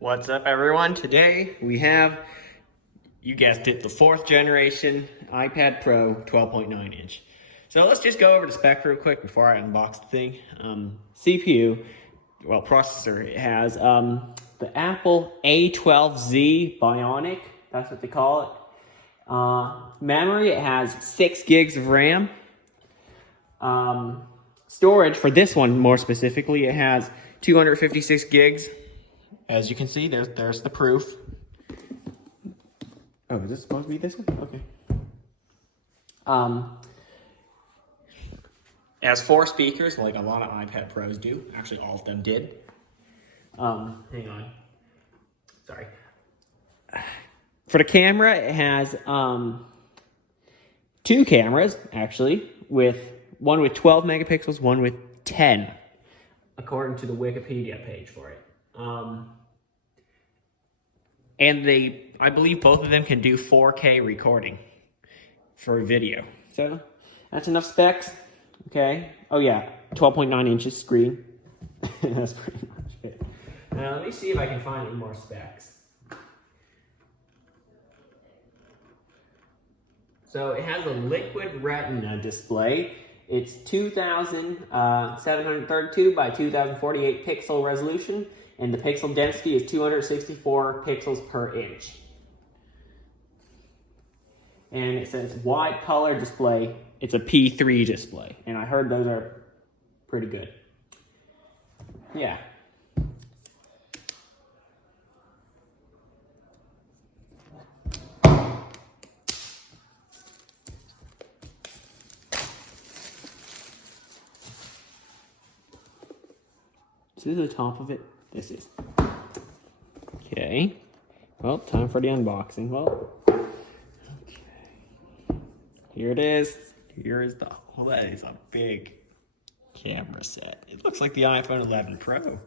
What's up, everyone? Today we have, you guessed it, the 4th generation iPad Pro 12.9 inch. So let's just go over the spec real quick before I unbox the thing. CPU, well, processor, it has the Apple A12Z Bionic, that's what they call it. Memory, it has 6 gigs of RAM. Storage, for this one more specifically, it has 256 gigs. As you can see, there's the proof. Oh, is this supposed to be this one? Okay. It has 4 speakers, like a lot of iPad Pros do. Actually, all of them did. Hang on. Sorry. For the camera, it has 2 cameras, actually, one with 12 megapixels, one with 10, according to the Wikipedia page for it. And I believe both of them can do 4K recording for video. So that's enough specs. Okay. Oh yeah, 12.9 inches screen. That's pretty much it. Now let me see if I can find any more specs. So it has a liquid retina display. It's 2732 by 2048 pixel resolution, and the pixel density is 264 pixels per inch. And it says wide color display. It's a P3 display, and I heard those are pretty good. Yeah. Is this the top of it? This is. Okay. Well, time for the unboxing. Well, okay. Here it is. Here is the. Well, that is a big camera set. It looks like the iPhone 11 Pro.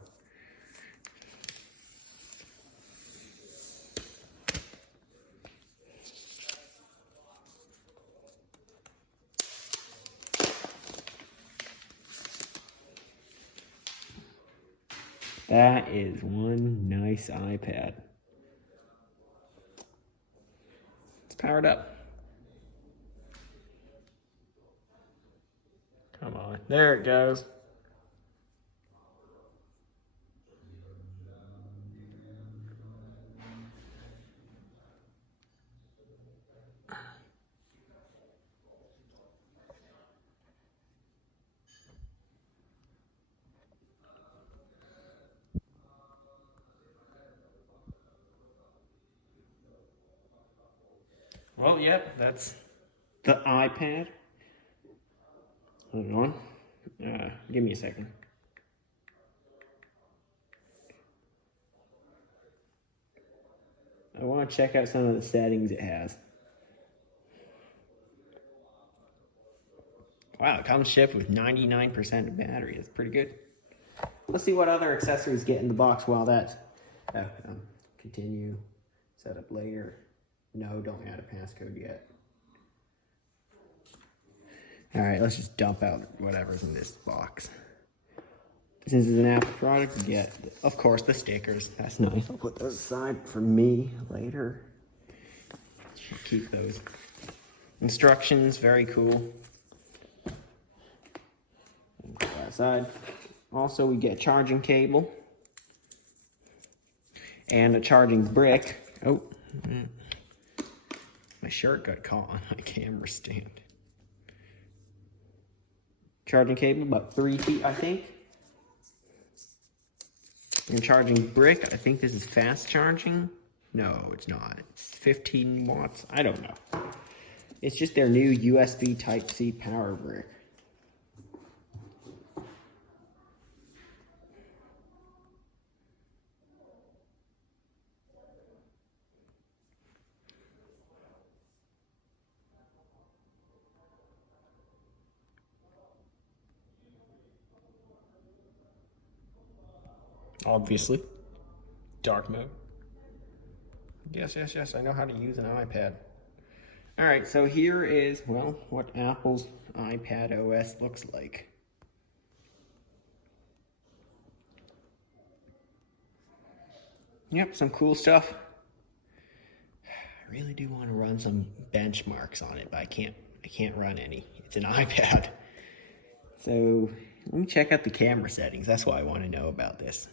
That is one nice iPad. It's powered up. Come on, there it goes. Well, yep, that's the iPad. Hold on. Give me a second. I want to check out some of the settings it has. Wow, it comes shipped with 99% battery. That's pretty good. Let's see what other accessories get in the box while that's... continue. Set up later. No, don't add a passcode yet. Alright, let's just dump out whatever's in this box. Since it's an Apple product, we get, of course, the stickers. That's nice. I'll put those aside for me later. Should keep those. Instructions, very cool. Put that aside. Also, we get a charging cable. And a charging brick. Oh. My shirt got caught on my camera stand. Charging cable, about 3 feet, I think. And charging brick, I think this is fast charging. No, it's not. It's 15 watts. I don't know. It's just their new USB Type-C power brick. Obviously. Dark mode. Yes, I know how to use an iPad. Alright, so here is, well, what Apple's iPad OS looks like. Yep, some cool stuff. I really do want to run some benchmarks on it, but I can't run any. It's an iPad. So let me check out the camera settings. That's what I want to know about this.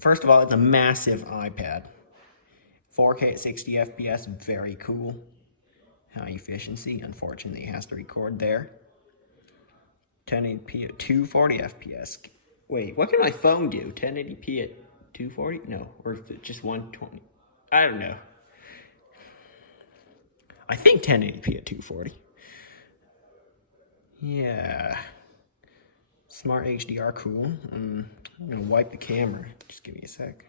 First of all, it's a massive iPad. 4K at 60 FPS, very cool. High efficiency, unfortunately, it has to record there. 1080p at 240 FPS. Wait, what can my phone do? 1080p at 240? No, or is it just 120? I don't know. I think 1080p at 240. Yeah. Smart HDR, cool. I'm gonna wipe the camera. Just give me a sec.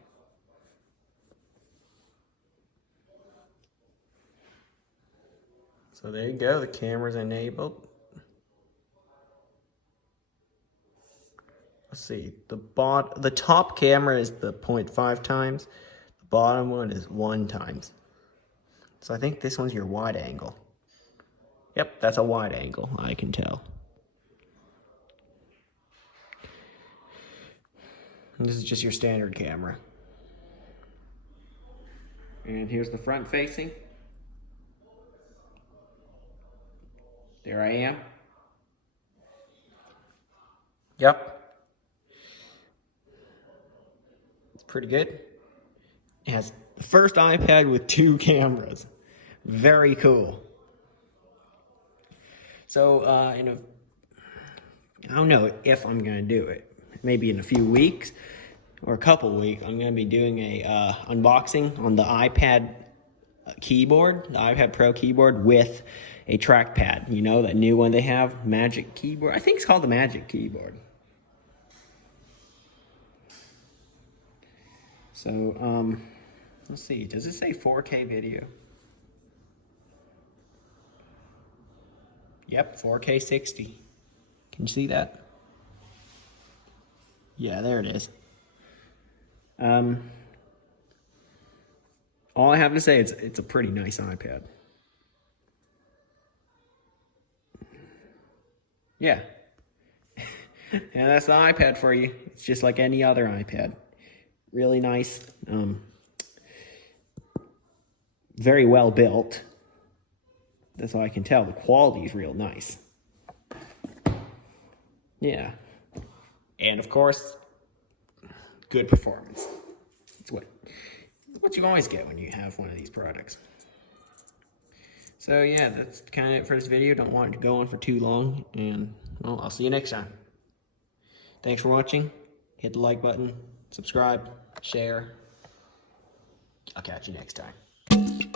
So there you go, the camera's enabled. Let's see, the top camera is the 0.5 times, the bottom one is 1 times. So I think this one's your wide angle. Yep, that's a wide angle, I can tell. And this is just your standard camera. And here's the front facing. There I am. Yep. It's pretty good. It has the first iPad with 2 cameras. Very cool. So, I don't know if I'm gonna do it. Maybe in a few weeks or a couple weeks, I'm gonna be doing a unboxing on the iPad keyboard, the iPad Pro keyboard with a trackpad. You know, that new one they have, Magic Keyboard. I think it's called the Magic Keyboard. So, let's see, does it say 4K video? Yep, 4K 60. Can you see that? Yeah, there it is. All I have to say is it's a pretty nice iPad. Yeah. And that's the iPad for you. It's just like any other iPad. Really nice. Very well built. That's all I can tell. The quality is real nice. Yeah. And of course, good performance. It's what you always get when you have one of these products. So yeah, that's kind of it for this video. Don't want it to go on for too long, and well, I'll see you next time. Thanks for watching. Hit the like button, subscribe, share. I'll catch you next time.